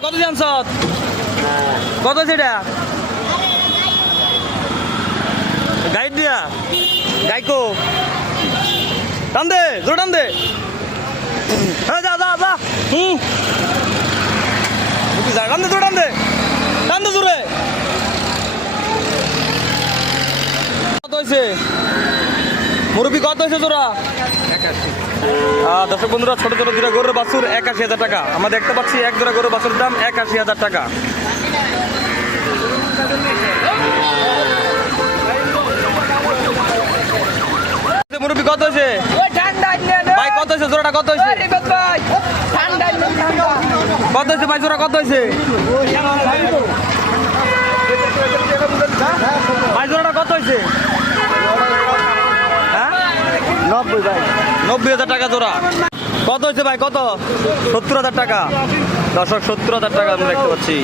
কত জানছ কত সেটা গাইড দিয়া গাইকো টান দে জোর টান দে হ্যাঁ যা যা যা টান দে জোর টান দে জোরে কত হয়েছে মুরব্বী কত হয়েছে জোড়া দর্শক বন্ধুরা ছোট ছোট দুটা গরুর বাছুর ৮১,০০০ টাকা আমরা দেখতে পাচ্ছি এক জোড়া গরুর বাছুর দাম ৮১,০০০ টাকা মুরব্বী কত হয়েছে ভাই কত হয়েছে জোড়াটা কত হয়েছে কত হয়েছে ভাই জোড়া কত হয়েছে ভাই জোড়াটা কত হয়েছে ৯০,০০০ টাকা জোড়া কত হয়েছে ভাই কত ৭০,০০০ টাকা দর্শক ৭০,০০০ টাকা আমরা দেখতে পাচ্ছি